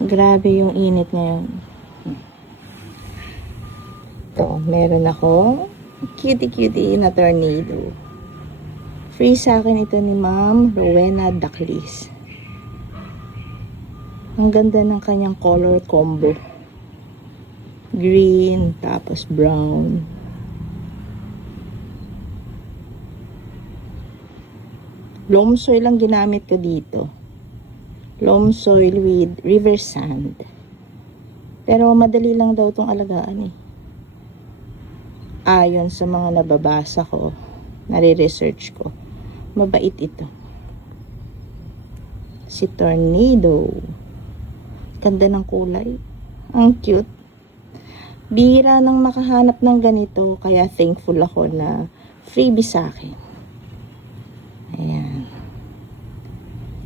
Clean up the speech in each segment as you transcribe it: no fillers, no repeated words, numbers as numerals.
Grabe yung init ngayon. Ito, meron ako cutie na tornado. Free sa akin ito ni Ma'am Rowena Daclis. Ang ganda ng kanyang color combo. Green, tapos brown. Loam soil lang ginamit ko dito. Loam soil with river sand. Pero madali lang daw itong alagaan eh. Ayon sa mga nababasa ko, nare-research ko, mabait ito. Si Tornado. Ganda ng kulay. Ang cute. Bihira nang makahanap ng ganito, kaya thankful ako na freebie sa akin. Ayan.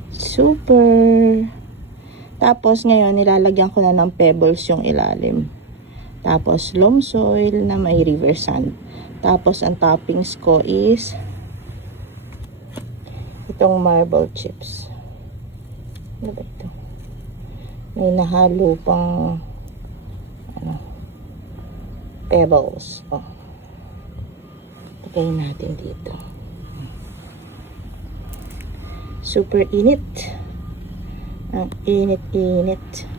Super. Tapos ngayon, nilalagyan ko na ng pebbles yung ilalim. Tapos loam soil na may river sand. Tapos ang toppings ko is itong marble chips. Ano ba ito? May nahalo pang pebbles. Oh. Lagay natin dito. Super init. Ang init-init.